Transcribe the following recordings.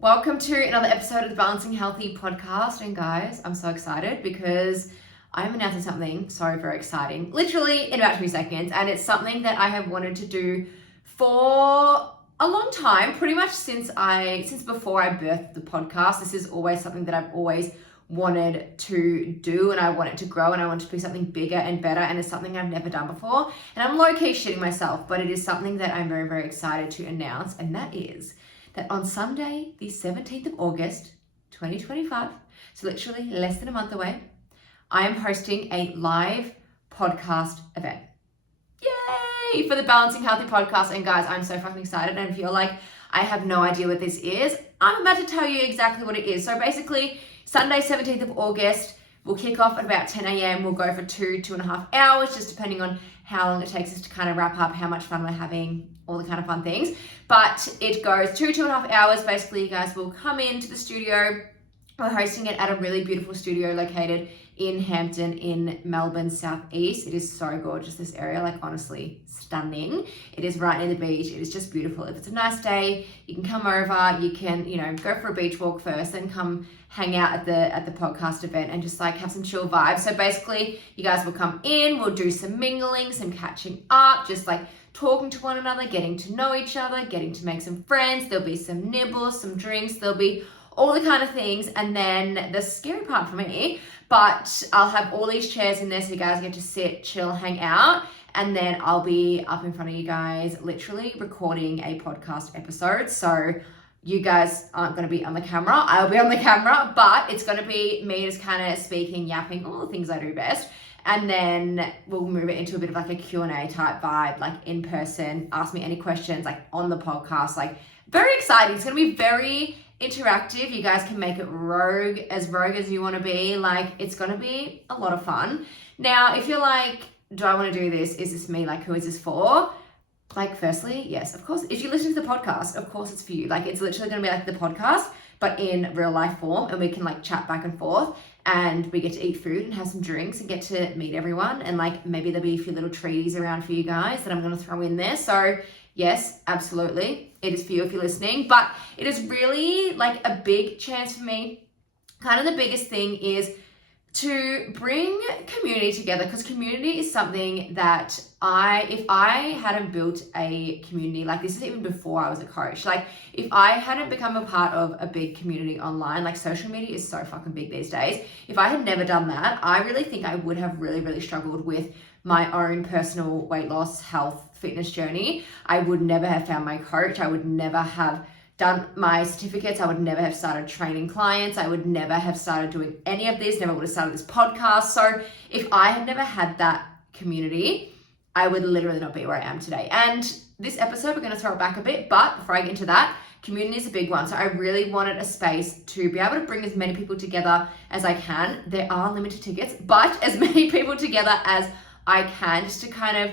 Welcome to another episode of the Balancing Healthy podcast. And guys, I'm so excited because I'm announcing something so very exciting, literally in about 2 seconds. And it's something that I have wanted to do for a long time, pretty much since before I birthed the podcast. This is always something that I've always wanted to do, and I want it to grow, and I want it to be something bigger and better, and it's something I've never done before. And I'm low-key shitting myself, but it is something that I'm very, very excited to announce, and that is that on Sunday, the 17th of August, 2025, so literally less than a month away, I am hosting a live podcast event. Yay! For the Balancing Healthy podcast. And guys, I'm so fucking excited, and feel like I have no idea what this is. I'm about to tell you exactly what it is. So basically, Sunday, 17th of August, we'll kick off at about 10 a.m. We'll go for 2.5 hours, just depending on how long it takes us to kind of wrap up, how much fun we're having, all the kind of fun things. But it goes 2.5 hours. Basically, you guys will come into the studio. We're hosting it at a really beautiful studio located in Hampton in Melbourne, southeast. It is so gorgeous, this area, like honestly stunning. It is right near the beach. It is just beautiful. If it's a nice day, you can come over, you can, go for a beach walk first, then come hang out at the podcast event and just like have some chill vibes. So basically, you guys will come in, we'll do some mingling, some catching up, just like talking to one another, getting to know each other, getting to make some friends. There'll be some nibbles, some drinks, there'll be all the kind of things. And then the scary part for me, but I'll have all these chairs in there so you guys get to sit, chill, hang out. And then I'll be up in front of you guys, literally recording a podcast episode. So you guys aren't going to be on the camera. I'll be on the camera, but it's going to be me just kind of speaking, yapping, all the things I do best. And then we'll move it into a bit of like a Q&A type vibe, like in person, ask me any questions, like on the podcast, like very exciting. It's going to be very interactive. You guys can make it rogue as you want to be. Like, it's going to be a lot of fun. Now, if you're like, do I want to do this? Is this me? Like, who is this for? Like, firstly, yes, of course. If you listen to the podcast, of course it's for you. Like, it's literally going to be like the podcast, but in real life form, and we can like chat back and forth, and we get to eat food and have some drinks and get to meet everyone. And like, maybe there'll be a few little treaties around for you guys that I'm going to throw in there. So yes, absolutely. It is for you if you're listening, but it is really like a big chance for me. Kind of the biggest thing is to bring community together, because community is something that if I hadn't built a community, like this is even before I was a coach, like if I hadn't become a part of a big community online, like social media is so fucking big these days. If I had never done that, I really think I would have really, really struggled with my own personal weight loss, health, fitness journey. I would never have found my coach. I would never have done my certificates. I would never have started training clients. I would never have started doing any of this, never would have started this podcast. So if I had never had that community, I would literally not be where I am today. And this episode, we're going to throw it back a bit, but before I get into that, community is a big one. So I really wanted a space to be able to bring as many people together as I can. There are limited tickets, but as many people together as I can, just to kind of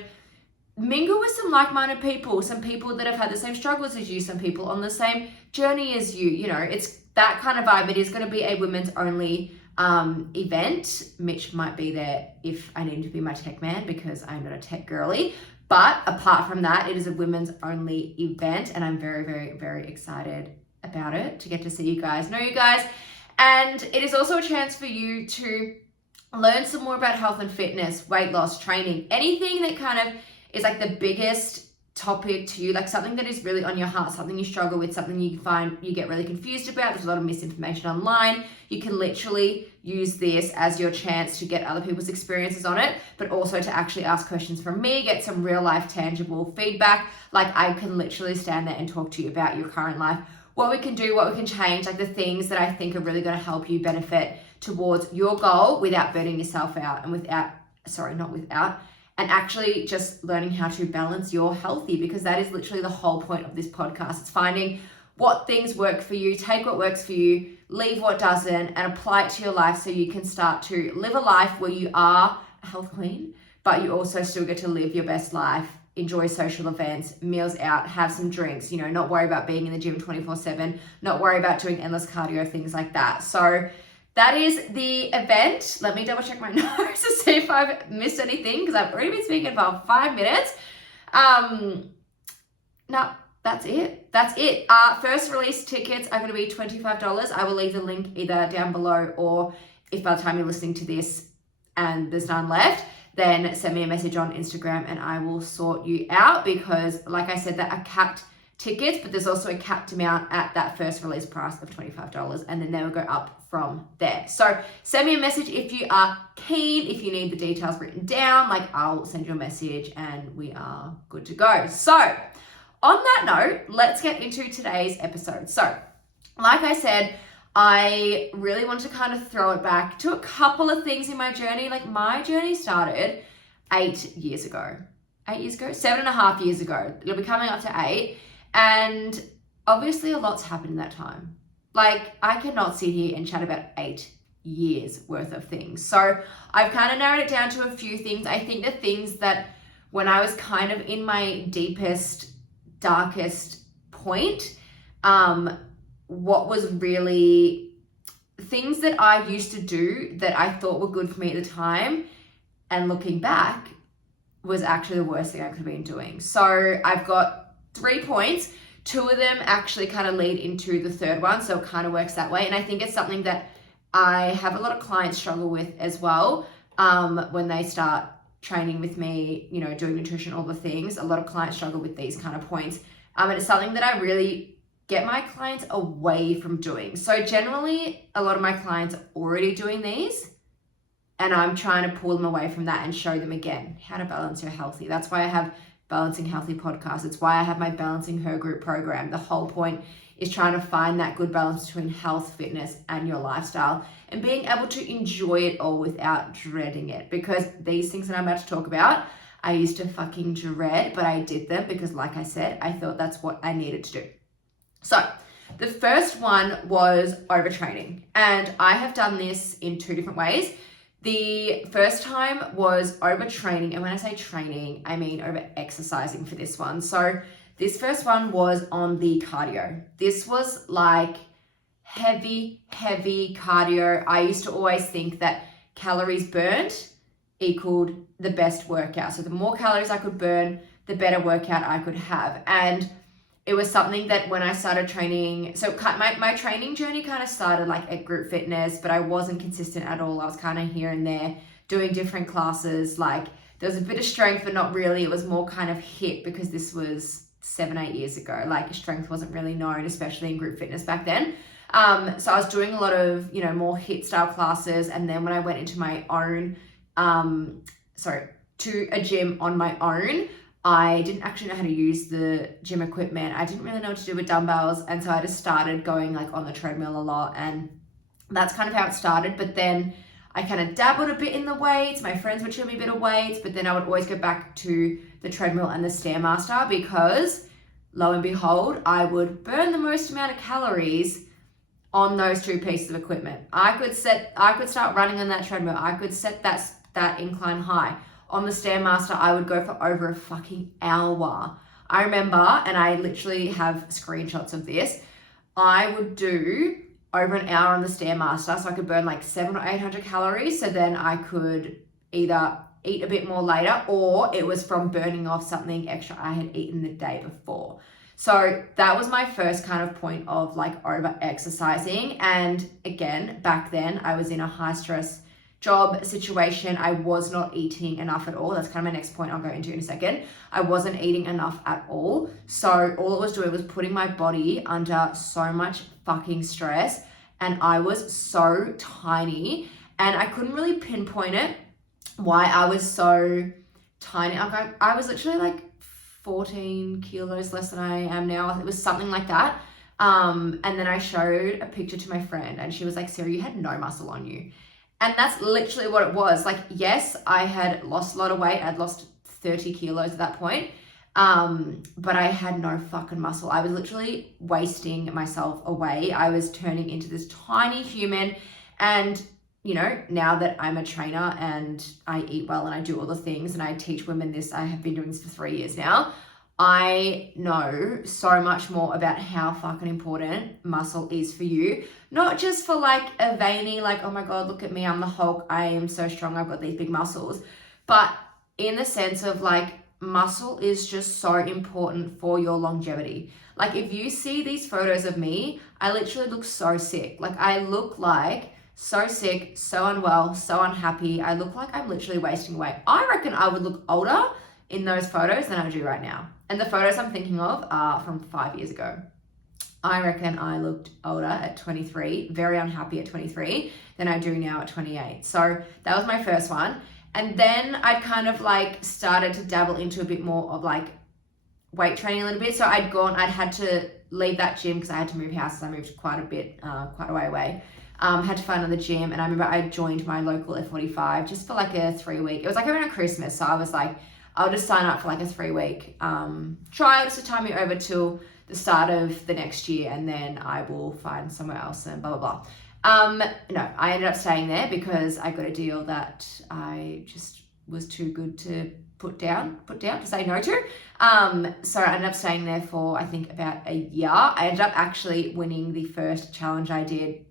mingle with some like-minded people, some people that have had the same struggles as you, some people on the same journey as you. It's that kind of vibe. It is going to be a women's only event. Mitch might be there if I need to be my tech man, because I'm not a tech girly. But apart from that, it is a women's only event, and I'm very, very, very excited about it, to get to see you guys, know you guys. And it is also a chance for you to learn some more about health and fitness, weight loss, training, anything that kind of is like the biggest topic to you, like something that is really on your heart, something you struggle with, something you find you get really confused about. There's a lot of misinformation online. You can literally use this as your chance to get other people's experiences on it, but also to actually ask questions from me, get some real life tangible feedback. Like, I can literally stand there and talk to you about your current life, what we can do, what we can change, like the things that I think are really going to help you benefit towards your goal without burning yourself out, and actually just learning how to balance your healthy, because that is literally the whole point of this podcast. It's finding what things work for you, take what works for you, leave what doesn't, and apply it to your life so you can start to live a life where you are a health queen, but you also still get to live your best life, enjoy social events, meals out, have some drinks, not worry about being in the gym 24/7, not worry about doing endless cardio, things like that. So that is the event. Let me double check my notes to see if I've missed anything, because I've already been speaking for 5 minutes. No, that's it. First release tickets are going to be $25. I will leave the link either down below, or if by the time you're listening to this and there's none left, then send me a message on Instagram and I will sort you out, because like I said, there are capped tickets, but there's also a capped amount at that first release price of $25, and then they will go up from there. So send me a message if you are keen, if you need the details written down, like I'll send you a message and we are good to go. So on that note, let's get into today's episode. So like I said, I really want to kind of throw it back to a couple of things in my journey. Like my journey started 8 years ago, 7.5 years ago. It'll be coming up to 8. And obviously a lot's happened in that time. Like I cannot sit here and chat about 8 years worth of things. So I've kind of narrowed it down to a few things. I think the things that when I was kind of in my deepest, darkest point, what was really things that I used to do that I thought were good for me at the time, and looking back was actually the worst thing I could have been doing. So I've got 3 points. 2 of them actually kind of lead into the third one, so it kind of works that way. And I think it's something that I have a lot of clients struggle with as well. When they start training with me, you know, doing nutrition, all the things, a lot of clients struggle with these kind of points. And it's something that I really get my clients away from doing. So generally, a lot of my clients are already doing these, and I'm trying to pull them away from that and show them again how to balance your healthy. That's why I have Balancing Healthy podcast. It's why I have my Balancing Her Group program. The whole point is trying to find that good balance between health, fitness, and your lifestyle, and being able to enjoy it all without dreading it. Because these things that I'm about to talk about, I used to fucking dread, but I did them because, like I said, I thought that's what I needed to do. So the first one was overtraining, and I have done this in 2 different ways. The first time was overtraining, and when I say training, I mean over exercising for this one. So this first one was on the cardio. This was like heavy cardio. I used to always think that calories burnt equaled the best workout. So the more calories I could burn, the better workout I could have. And it was something that when I started training, so my training journey kind of started like at group fitness, but I wasn't consistent at all. I was kind of here and there doing different classes. Like there was a bit of strength, but not really. It was more kind of HIIT, because this was 7-8 years ago. Like strength wasn't really known, especially in group fitness back then. So I was doing a lot of, you know, more HIIT style classes. And then when I went into my own, to a gym on my own, I didn't actually know how to use the gym equipment. I didn't really know what to do with dumbbells. And so I just started going like on the treadmill a lot. And that's kind of how it started. But then I kind of dabbled a bit in the weights. My friends would show me a bit of weights, but then I would always go back to the treadmill and the Stairmaster, because lo and behold, I would burn the most amount of calories on those 2 pieces of equipment. I could start running on that treadmill. I could set that incline high. On the Stairmaster, I would go for over a fucking hour. I remember, and I literally have screenshots of this, I would do over an hour on the Stairmaster, so I could burn like 700 or 800 calories. So then I could either eat a bit more later, or it was from burning off something extra I had eaten the day before. So that was my first kind of point of like over exercising. And again, back then I was in a high stress job situation. I was not eating enough at all. That's kind of my next point I'll go into in a second. I wasn't eating enough at all. So all it was doing was putting my body under so much fucking stress. And I was so tiny, and I couldn't really pinpoint it, why I was so tiny. I was literally like 14 kilos less than I am now. It was something like that. And then I showed a picture to my friend, and she was like, Sarah, you had no muscle on you. And that's literally what it was. Like, yes, I had lost a lot of weight. I'd lost 30 kilos at that point. But I had no fucking muscle. I was literally wasting myself away. I was turning into this tiny human. And, you know, now that I'm a trainer and I eat well and I do all the things and I teach women this, I have been doing this for 3 years now, I know so much more about how fucking important muscle is for you. Not just for like a veiny, like, oh my God, look at me, I'm the Hulk, I am so strong, I've got these big muscles. But in the sense of like, muscle is just so important for your longevity. Like if you see these photos of me, I literally look so sick. Like I look like so sick, so unwell, so unhappy. I look like I'm literally wasting away. I reckon I would look older in those photos than I do right now. And the photos I'm thinking of are from 5 years ago. I reckon I looked older at 23, very unhappy at 23 than I do now at 28. So that was my first one. And then I kind of like started to dabble into a bit more of like weight training a little bit. So I'd had to leave that gym because I had to move houses. I moved quite a bit, quite a way away. Had to find another gym, and I remember I joined my local F45 just for like a 3-week. It was like around Christmas, so I was like, I'll just sign up for like a 3-week trial just to tie me over till the start of the next year, and then I will find somewhere else and blah blah blah. No, I ended up staying there because I got a deal that I just was too good to put down to say no to. So I ended up staying there for I think about a year. I ended up actually winning the first challenge I did.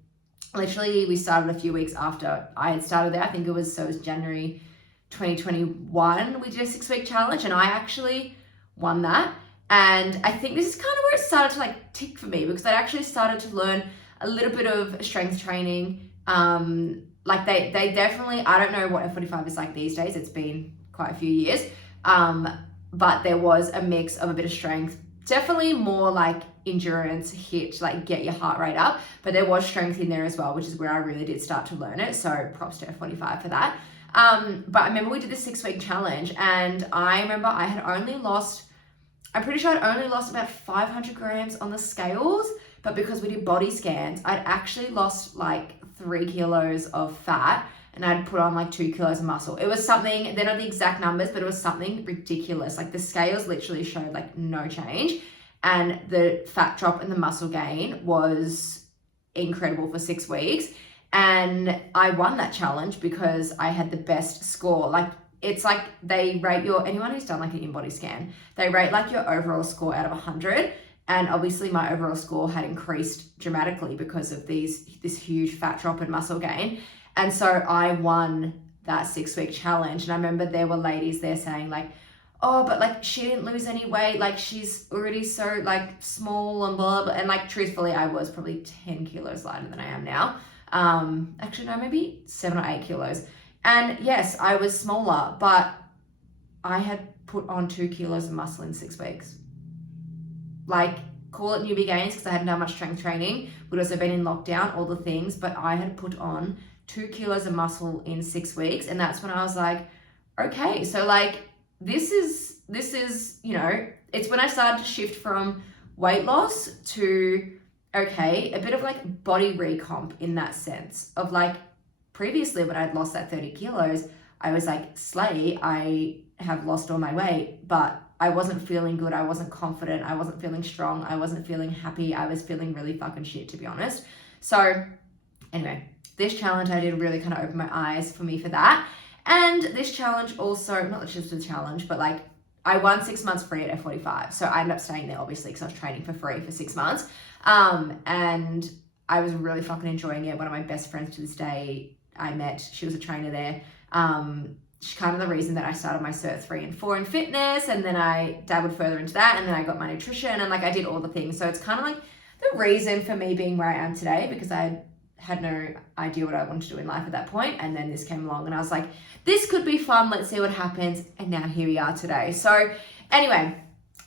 Literally, we started a few weeks after I had started there. I think it was January 2021. We did a 6-week challenge, and I actually won that. And I think this is kind of where it started to like tick for me, because I actually started to learn a little bit of strength training. Like they definitely, I don't know what F45 is like these days. It's been quite a few years. But there was a mix of a bit of strength, definitely more like endurance, hit, like get your heart rate up, but there was strength in there as well, which is where I really did start to learn it. So props to F45 for that. But I remember we did the 6-week challenge, and I remember I had only lost, I'm pretty sure I'd only lost about 500 grams on the scales, but because we did body scans, I'd actually lost like 3 kilos of fat, and I'd put on like 2 kilos of muscle. It was something, they're not the exact numbers, but it was something ridiculous. Like the scales literally showed like no change, and the fat drop and the muscle gain was incredible for 6 weeks. And I won that challenge because I had the best score. Like it's like they rate anyone who's done like an in-body scan, they rate like your overall score out of 100. And obviously my overall score had increased dramatically because of this huge fat drop and muscle gain. And so I won that 6-week challenge. And I remember there were ladies there saying like, oh, but like she didn't lose any weight. Like she's already so like small and blah, blah. And like truthfully, I was probably 10 kilos lighter than I am now. Actually, no, maybe 7 or 8 kilos. And yes, I was smaller, but I had put on 2 kilos of muscle in 6 weeks. Like, call it newbie gains because I hadn't done much strength training. We'd also been in lockdown, all the things, but I had put on 2 kilos of muscle in 6 weeks. And that's when I was like, okay, so like, this is, you know, it's when I started to shift from weight loss to, okay, a bit of like body recomp in that sense of like previously when I'd lost that 30 kilos, I was like, slay, I have lost all my weight, but I wasn't feeling good. I wasn't confident. I wasn't feeling strong. I wasn't feeling happy. I was feeling really fucking shit, to be honest. So anyway, this challenge I did really kind of open my eyes for me for that. And this challenge also, not just a challenge, but like I won 6 months free at F45. So I ended up staying there obviously because I was training for free for 6 months. And I was really fucking enjoying it. One of my best friends to this day I met, she was a trainer there. She's kind of the reason that I started my Cert 3 and 4 in fitness, and then I dabbled further into that, and then I got my nutrition, and like I did all the things. So it's kind of like the reason for me being where I am today, because I had no idea what I wanted to do in life at that point, and then this came along and I was like, this could be fun, let's see what happens, and now here we are today. So anyway,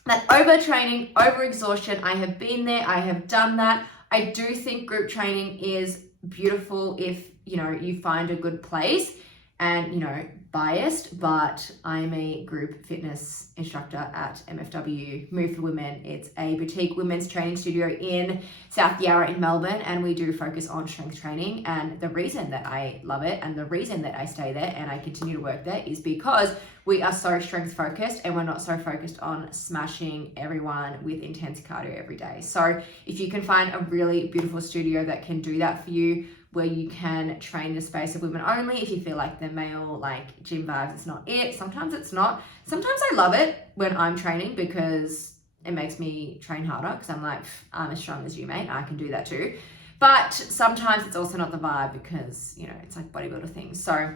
that overtraining, overexhaustion, I have been there, I have done that. I do think group training is beautiful if, you know, you find a good place, and, you know, biased, but I'm a group fitness instructor at MFW, Move for Women. It's a boutique women's training studio in South Yarra in Melbourne, and we do focus on strength training. And the reason that I love it and the reason that I stay there and I continue to work there is because we are so strength focused, and we're not so focused on smashing everyone with intense cardio every day. So if you can find a really beautiful studio that can do that for you, where you can train in a space of women only, if you feel like the male like gym vibes, it's not it. Sometimes it's not. Sometimes I love it when I'm training because it makes me train harder, because I'm like, I'm as strong as you, mate. I can do that too. But sometimes it's also not the vibe because, you know, it's like bodybuilder things. So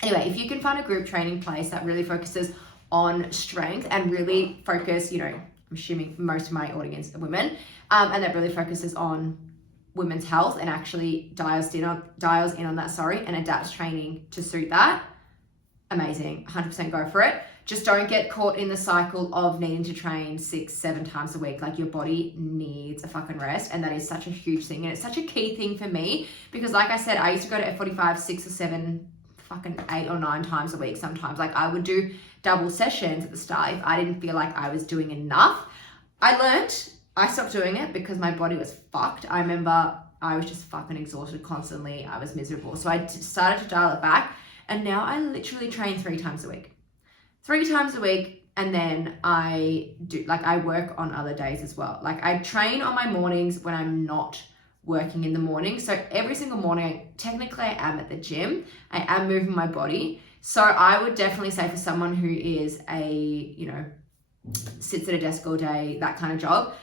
anyway, if you can find a group training place that really focuses on strength and really focus, you know, I'm assuming most of my audience are women, and that really focuses on women's health and actually dials in on that, and adapts training to suit that, amazing, 100% go for it. Just don't get caught in the cycle of needing to train 6-7 times a week. Like, your body needs a fucking rest, and that is such a huge thing, and it's such a key thing for me because, like I said, I used to go to F45 6 or 7, fucking 8 or 9 times a week sometimes. Like, I would do double sessions at the start if I didn't feel like I was doing enough. I stopped doing it because my body was fucked. I remember I was just fucking exhausted constantly. I was miserable. So I started to dial it back, and now I literally train 3 times a week. 3 times a week, and then I work on other days as well. Like, I train on my mornings when I'm not working in the morning. So every single morning, technically I am at the gym. I am moving my body. So I would definitely say for someone who is sits at a desk all day, that kind of job,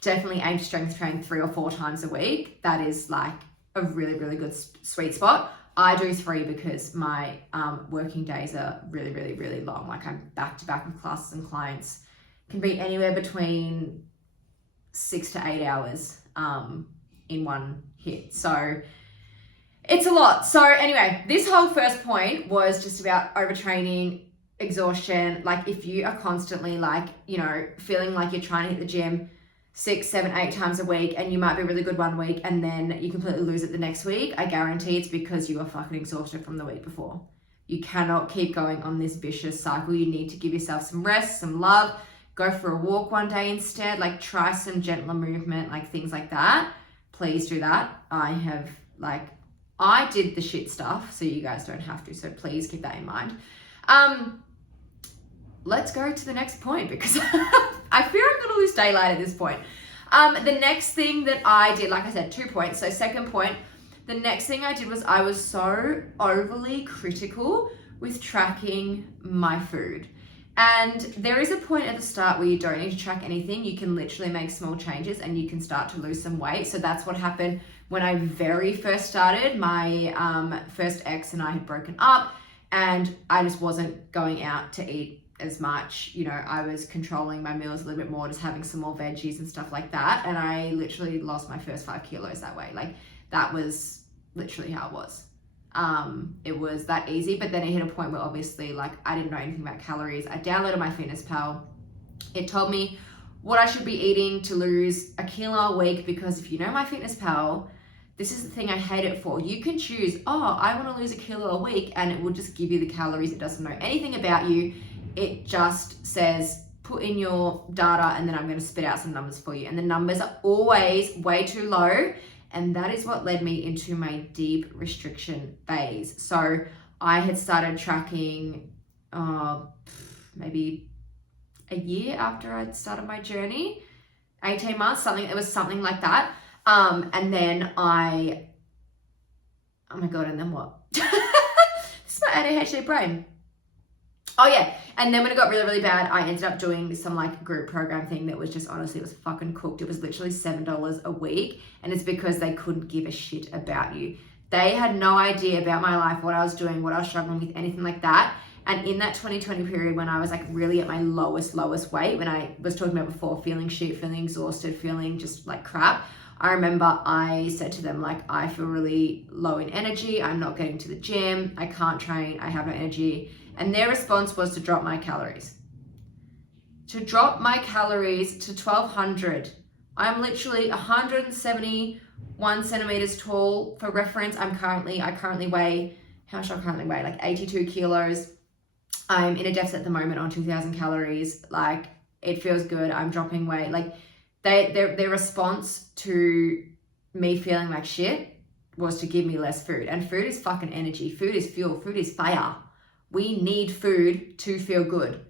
definitely aim to strength train 3 or 4 times a week. That is like a really, really good sweet spot. I do 3 because my working days are really, really, really long. Like, I'm back to back with classes and clients. Can be anywhere between 6 to 8 hours in one hit. So it's a lot. So anyway, this whole first point was just about overtraining, exhaustion. Like, if you are constantly like, you know, feeling like you're trying to hit the gym 6, 7, 8 times a week, and you might be really good one week and then you completely lose it the next week, I guarantee it's because you are fucking exhausted from the week before. You cannot keep going on this vicious cycle. You need to give yourself some rest, some love, go for a walk one day instead, like try some gentler movement, like things like that. Please do that. I did the shit stuff, so you guys don't have to, so please keep that in mind. Let's go to the next point because I fear I'm going to lose daylight at this point. The next thing that I did, like I said, 2 points. So second point, the next thing I did was I was so overly critical with tracking my food. And there is a point at the start where you don't need to track anything. You can literally make small changes and you can start to lose some weight. So that's what happened when I very first started. My first ex and I had broken up, and I just wasn't going out to eat as much. You know, I was controlling my meals a little bit more, just having some more veggies and stuff like that. And I literally lost my first 5 kilos that way. Like, that was literally how it was. It was that easy, but then it hit a point where obviously, like, I didn't know anything about calories. I downloaded my MyFitnessPal. It told me what I should be eating to lose 1 kilo a week, because if you know MyFitnessPal, this is the thing I hate it for. You can choose, I want to lose 1 kilo a week, and it will just give you the calories. It doesn't know anything about you. It just says, put in your data, and then I'm going to spit out some numbers for you. And the numbers are always way too low. And that is what led me into my deep restriction phase. So I had started tracking maybe a year after I'd started my journey, 18 months, it was something like that. And then oh my God, and then what? This is my ADHD brain. Oh yeah, and then when it got really, really bad, I ended up doing some like group program thing that was just, honestly, it was fucking cooked. It was literally $7 a week, and it's because they couldn't give a shit about you. They had no idea about my life, what I was doing, what I was struggling with, anything like that. And in that 2020 period, when I was like really at my lowest weight, when I was talking about before, feeling shit, feeling exhausted, feeling just like crap, I remember I said to them, like, I feel really low in energy. I'm not getting to the gym. I can't train. I have no energy. And their response was to drop my calories. To drop my calories to 1,200. I'm literally 171 centimeters tall. For reference, I currently weigh, how much do I currently weigh? Like 82 kilos. I'm in a deficit at the moment on 2,000 calories. Like, it feels good. I'm dropping weight. Like, their response to me feeling like shit was to give me less food. And food is fucking energy. Food is fuel. Food is fire. We need food to feel good.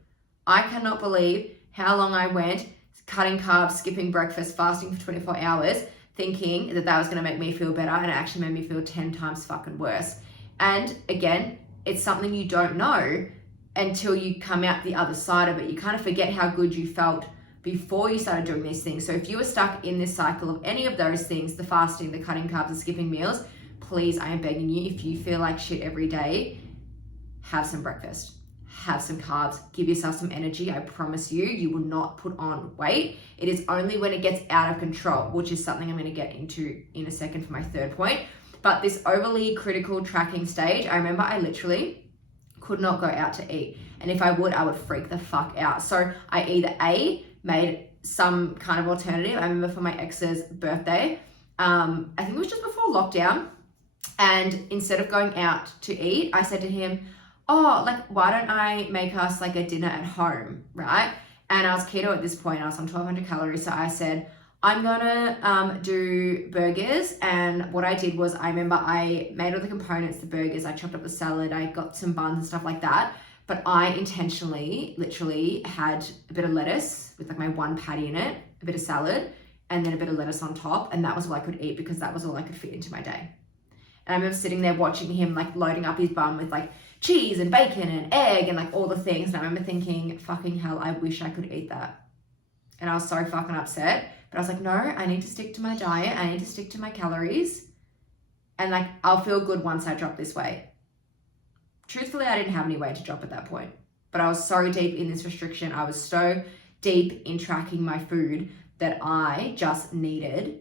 I cannot believe how long I went cutting carbs, skipping breakfast, fasting for 24 hours, thinking that was going to make me feel better, and it actually made me feel 10 times fucking worse. And again, it's something you don't know until you come out the other side of it. You kind of forget how good you felt before you started doing these things. So if you were stuck in this cycle of any of those things, the fasting, the cutting carbs, the skipping meals, please, I am begging you, if you feel like shit every day, have some breakfast. have some carbs, give yourself some energy. I promise you, you will not put on weight. It is only when it gets out of control, which is something I'm going to get into in a second for my third point. But this overly critical tracking stage, I remember I literally could not go out to eat. And if I would freak the fuck out. So I either made some kind of alternative. I remember for my ex's birthday, I think it was just before lockdown. And instead of going out to eat, I said to him, oh, like, why don't I make us like a dinner at home, right? And I was keto at this point. I was on 1,200 calories. So I said, I'm gonna do burgers. And what I did was, I remember I made all the components, the burgers, I chopped up the salad, I got some buns and stuff like that. But I intentionally, literally had a bit of lettuce with like my one patty in it, a bit of salad, and then a bit of lettuce on top. And that was all I could eat because that was all I could fit into my day. And I remember sitting there watching him like loading up his bun with like cheese and bacon and egg and like all the things. And I remember thinking, fucking hell, I wish I could eat that. And I was so fucking upset. But I was like, no, I need to stick to my diet. I need to stick to my calories. And like, I'll feel good once I drop this weight. Truthfully, I didn't have any weight to drop at that point. But I was so deep in this restriction. I was so deep in tracking my food that I just needed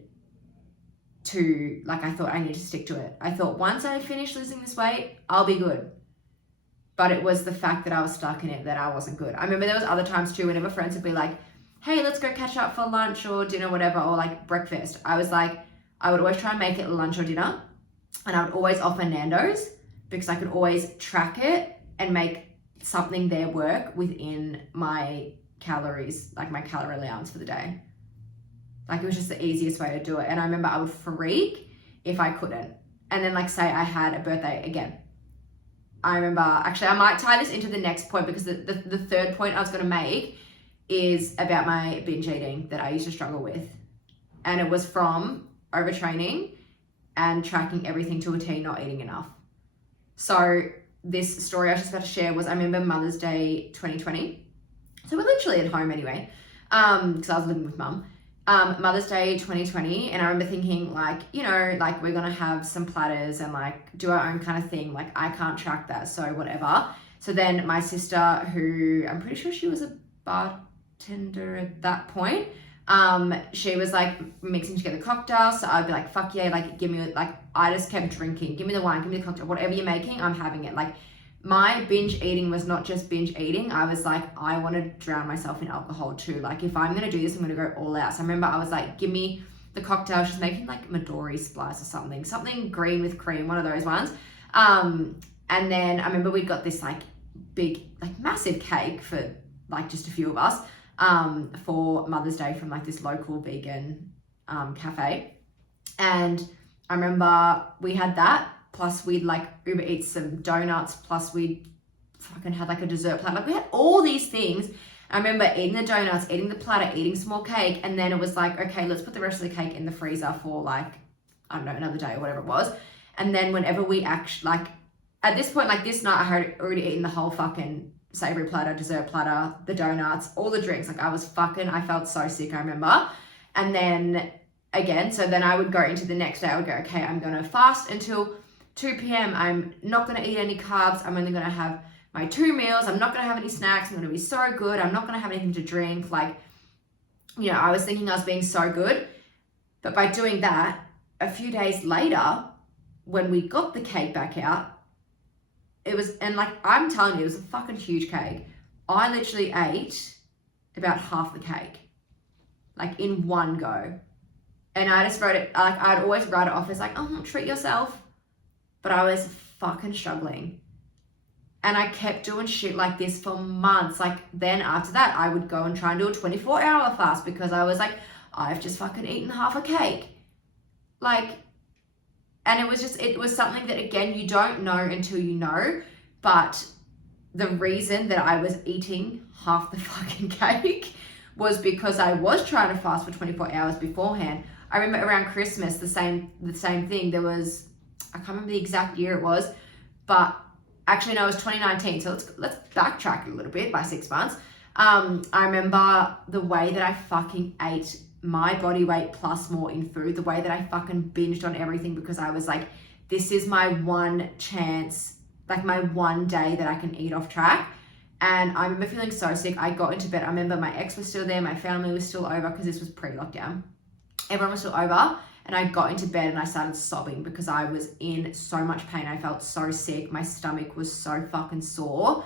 to, like, I thought I need to stick to it. I thought once I finish losing this weight, I'll be good. But it was the fact that I was stuck in it that I wasn't good. I remember there was other times too, whenever friends would be like, hey, let's go catch up for lunch or dinner, whatever, or like breakfast. I was like, I would always try and make it lunch or dinner. And I would always offer Nando's because I could always track it and make something there work within my calories, like my calorie allowance for the day. Like, it was just the easiest way to do it. And I remember I would freak if I couldn't. And then, like, say I had a birthday again. I remember, actually, I might tie this into the next point because the third point I was going to make is about my binge eating that I used to struggle with. And it was from overtraining and tracking everything to a T, not eating enough. So this story I was just about to share was, I remember Mother's Day 2020. So we're literally at home anyway, because I was living with mum. Mother's Day 2020, and I remember thinking, like, you know, like, we're gonna have some platters and like do our own kind of thing. Like, I can't track that, so whatever. So then my sister, who I'm pretty sure she was a bartender at that point, she was like mixing together cocktails. So I'd be like, fuck yeah, like, give me, like, I just kept drinking, give me the wine, give me the cocktail, whatever you're making, I'm having it. Like, my binge eating was not just binge eating. I was like, I want to drown myself in alcohol too. Like, if I'm going to do this, I'm going to go all out. So I remember I was like, give me the cocktail. She's making like Midori Splice or something green with cream, one of those ones. And then I remember we got this like big, like massive cake for like just a few of us for Mother's Day from like this local vegan cafe. And I remember we had that. Plus we'd like Uber Eats some donuts, plus we'd fucking had like a dessert platter. Like, we had all these things. I remember eating the donuts, eating the platter, eating some more cake. And then it was like, okay, let's put the rest of the cake in the freezer for like, I don't know, another day or whatever it was. And then whenever we actually, like, at this point, like this night, I had already eaten the whole fucking savory platter, dessert platter, the donuts, all the drinks. Like, I felt so sick, I remember. And then again, so then I would go into the next day, I would go, okay, I'm going to fast until 2 p.m. I'm not going to eat any carbs. I'm only going to have my 2 meals. I'm not going to have any snacks. I'm going to be so good. I'm not going to have anything to drink. Like, you know, I was thinking I was being so good. But by doing that, a few days later, when we got the cake back out, it was, and like, I'm telling you, it was a fucking huge cake. I literally ate about half the cake, like in one go. And I just wrote it, like, I'd always write it off as like, oh, treat yourself. But I was fucking struggling. And I kept doing shit like this for months. Like, then after that, I would go and try and do a 24-hour fast because I was like, I've just fucking eaten half a cake. Like, and it was something that, again, you don't know until you know. But the reason that I was eating half the fucking cake was because I was trying to fast for 24 hours beforehand. I remember around Christmas, the same thing. There was, I can't remember the exact year it was, but actually no, it was 2019. So let's backtrack a little bit by 6 months. I remember the way that I fucking ate my body weight plus more in food, the way that I fucking binged on everything because I was like, this is my one chance, like my one day that I can eat off track. And I remember feeling so sick. I got into bed. I remember my ex was still there. My family was still over because this was pre-lockdown. Everyone was still over. And I got into bed and I started sobbing because I was in so much pain. I felt so sick. My stomach was so fucking sore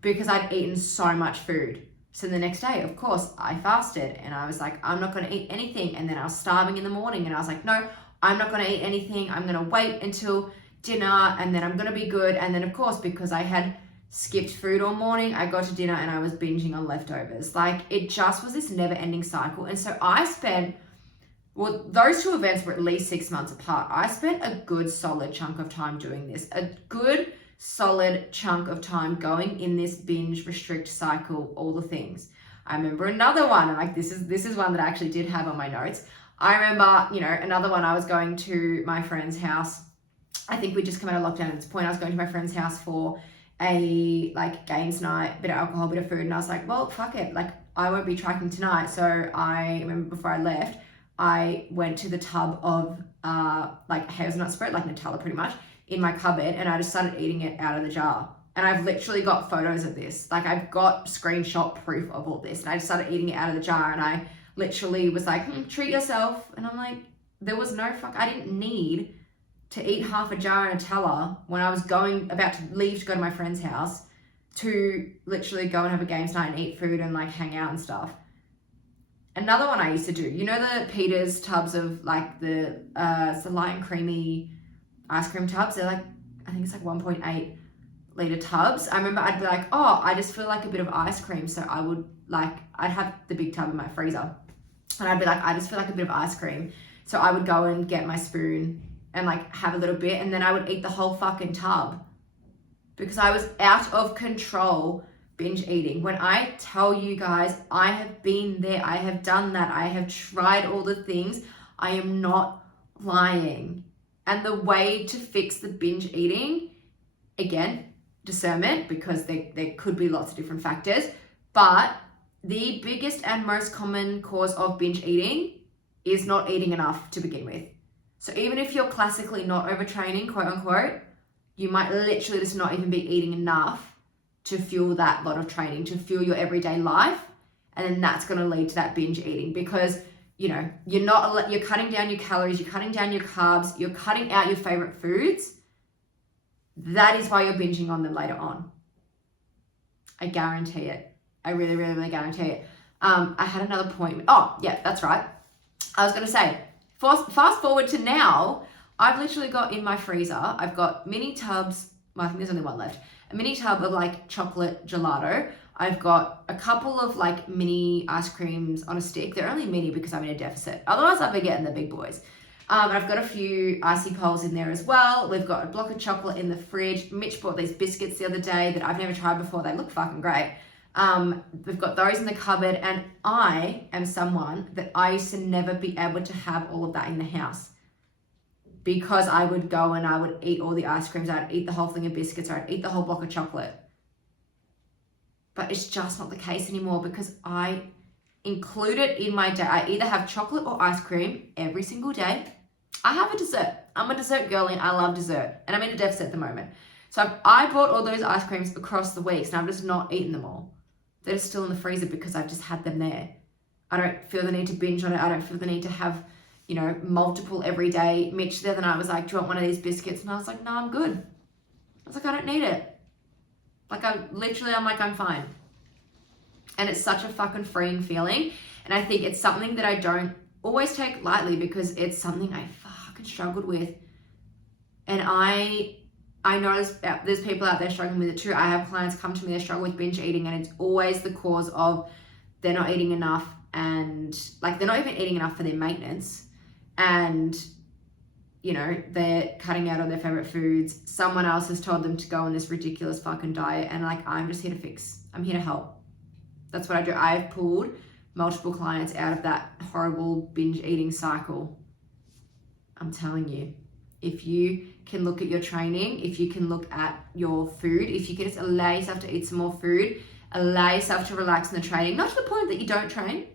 because I'd eaten so much food. So the next day, of course, I fasted and I was like, I'm not going to eat anything. And then I was starving in the morning and I was like, no, I'm not going to eat anything. I'm going to wait until dinner and then I'm going to be good. And then, of course, because I had skipped food all morning, I got to dinner and I was binging on leftovers. Like, it just was this never-ending cycle. And so I spent, well, those two events were at least 6 months apart. I spent a good solid chunk of time doing this, a good solid chunk of time going in this binge, restrict, cycle, all the things. I remember another one, and like this is one that I actually did have on my notes. I remember, another one, I was going to my friend's house. I think we just come out of lockdown at this point. I was going to my friend's house for a like games night, bit of alcohol, bit of food, and I was like, well, fuck it, like I won't be tracking tonight. So I remember before I left, I went to the tub of like hazelnut spread, like Nutella pretty much, in my cupboard, and I just started eating it out of the jar. And I've literally got photos of this. Like, I've got screenshot proof of all this. And I just started eating it out of the jar, and I literally was like, treat yourself. And I'm like, there was no I didn't need to eat half a jar of Nutella when I was about to leave to go to my friend's house to literally go and have a games night and eat food and like hang out and stuff. Another one I used to do, the Peter's tubs of like it's the light and creamy ice cream tubs. They're like, I think it's like 1.8 liter tubs. I remember I'd be like, oh, I just feel like a bit of ice cream. So I would I'd have the big tub in my freezer and I'd be like, I just feel like a bit of ice cream. So I would go and get my spoon and like have a little bit, and then I would eat the whole fucking tub because I was out of control binge eating. When I tell you guys, I have been there, I have done that, I have tried all the things, I am not lying. And the way to fix the binge eating, again, discernment, because there could be lots of different factors, but the biggest and most common cause of binge eating is not eating enough to begin with. So even if you're classically not overtraining, quote unquote, you might literally just not even be eating enough to fuel that lot of training, to fuel your everyday life. And then that's going to lead to that binge eating because, you're cutting down your calories, you're cutting down your carbs, you're cutting out your favorite foods. That is why you're binging on them later on. I guarantee it. I really, really, really guarantee it. I had another point. Oh, yeah, that's right. I was going to say, fast forward to now, I've literally got in my freezer, I've got mini tubs, well, I think there's only one left, a mini tub of like chocolate gelato. I've got a couple of like mini ice creams on a stick. They're only mini because I'm in a deficit. Otherwise, I've been getting the big boys. I've got a few icy poles in there as well. We've got a block of chocolate in the fridge. Mitch bought these biscuits the other day that I've never tried before. They look fucking great. We've got those in the cupboard, and I am someone that I used to never be able to have all of that in the house because I would go and I would eat all the ice creams. I'd eat the whole thing of biscuits, or I'd eat the whole block of chocolate. But it's just not the case anymore because I include it in my day. I either have chocolate or ice cream every single day. I have a dessert. I'm a dessert girl and I love dessert, and I'm in a deficit at the moment. So I bought all those ice creams across the weeks and I've just not eaten them all. They're still in the freezer because I've just had them there. I don't feel the need to binge on it. I don't feel the need to have, multiple every day. Mitch the other night was like, do you want one of these biscuits? And I was like, no, I'm good. I was like, I don't need it. Like, I'm fine. And it's such a fucking freeing feeling. And I think it's something that I don't always take lightly because it's something I fucking struggled with. And I know there's people out there struggling with it too. I have clients come to me, they struggle with binge eating, and it's always the cause of they're not eating enough, and like they're not even eating enough for their maintenance, and they're cutting out all their favorite foods. Someone else has told them to go on this ridiculous fucking diet, and like, I'm just here to fix. I'm here to help. That's what I do. I've pulled multiple clients out of that horrible binge eating cycle. I'm telling you, if you can look at your training, if you can look at your food, if you can just allow yourself to eat some more food, allow yourself to relax in the training, not to the point that you don't train,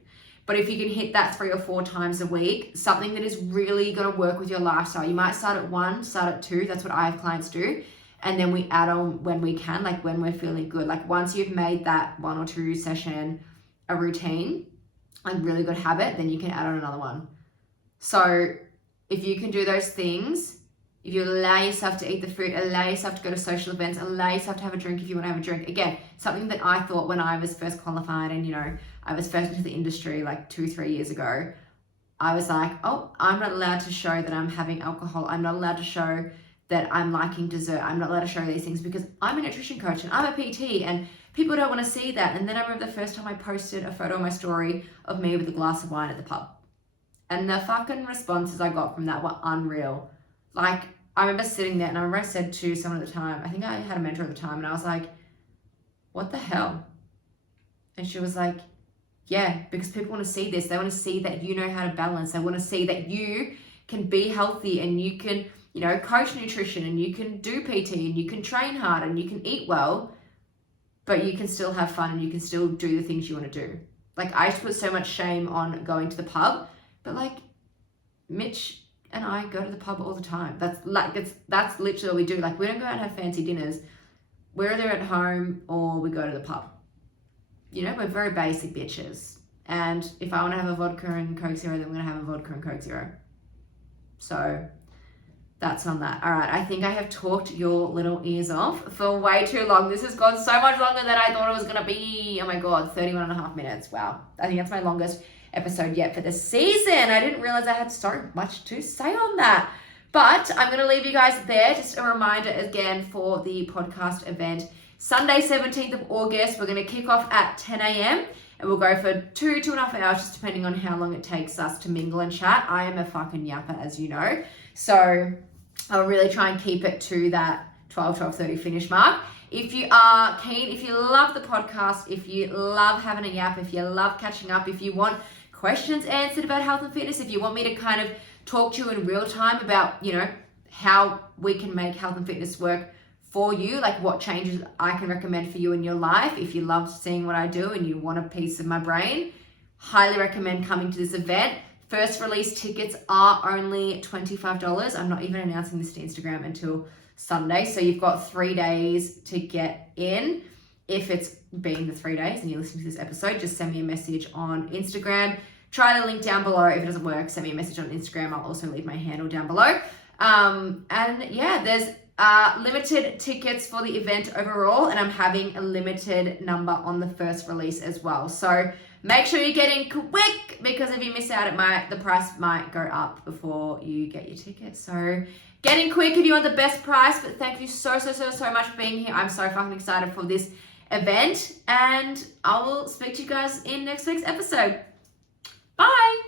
but if you can hit that 3 or 4 times a week, something that is really going to work with your lifestyle. You might start at 1, start at 2. That's what I have clients do. and then we add on when we can, like when we're feeling good. Like once you've made that 1 or 2 session a routine, a really good habit, then you can add on another one. So if you can do those things, if you allow yourself to eat the fruit, allow yourself to go to social events, allow yourself to have a drink if you want to have a drink. Again, something that I thought when I was first qualified and, you know, I was first into the industry like 2-3 years ago, I was like, oh, I'm not allowed to show that I'm having alcohol. I'm not allowed to show that I'm liking dessert. I'm not allowed to show these things because I'm a nutrition coach and I'm a PT and people don't want to see that. And then I remember the first time I posted a photo on my story of me with a glass of wine at the pub. And the fucking responses I got from that were unreal. Like, I remember sitting there and I remember I said to someone at the time, I think I had a mentor at the time, and I was like, what the hell? And she was like, yeah, because people want to see this. They want to see that you know how to balance. They want to see that you can be healthy and you can, you know, coach nutrition and you can do PT and you can train hard and you can eat well, but you can still have fun and you can still do the things you want to do. Like, I used to put so much shame on going to the pub, but like Mitch and I go to the pub all the time. That's literally what we do. Like, we don't go out and have fancy dinners. We're either at home or we go to the pub. You know, we're very basic bitches. And if I want to have a vodka and Coke Zero, then I'm going to have a vodka and Coke Zero. So that's on that. All right, I think I have talked your little ears off for way too long. This has gone so much longer than I thought it was going to be. Oh my God, 31 and a half minutes. Wow. I think that's my longest episode yet for the season. I didn't realize I had so much to say on that. But I'm going to leave you guys there. Just a reminder again for the podcast event. Sunday, 17th of August, we're going to kick off at 10 a.m. and we'll go for 2.5 hours, just depending on how long it takes us to mingle and chat. I am a fucking yapper, as you know. So I'll really try and keep it to that 12:30 finish mark. If you are keen, if you love the podcast, if you love having a yap, if you love catching up, if you want questions answered about health and fitness, if you want me to kind of talk to you in real time about, you know, how we can make health and fitness work for you, like what changes I can recommend for you in your life. If you love seeing what I do and you want a piece of my brain, highly recommend coming to this event. First release tickets are only $25. I'm not even announcing this to Instagram until Sunday. So you've got 3 days to get in. If it's been the 3 days and you're listening to this episode, just send me a message on Instagram. Try the link down below. If it doesn't work, send me a message on Instagram. I'll also leave my handle down below. And yeah, there's limited tickets for the event overall, and I'm having a limited number on the first release as well. So make sure you get in quick, because if you miss out, the price might go up before you get your ticket. So get in quick if you want the best price. But thank you so much for being here. I'm so fucking excited for this event, and I will speak to you guys in next week's episode. Bye.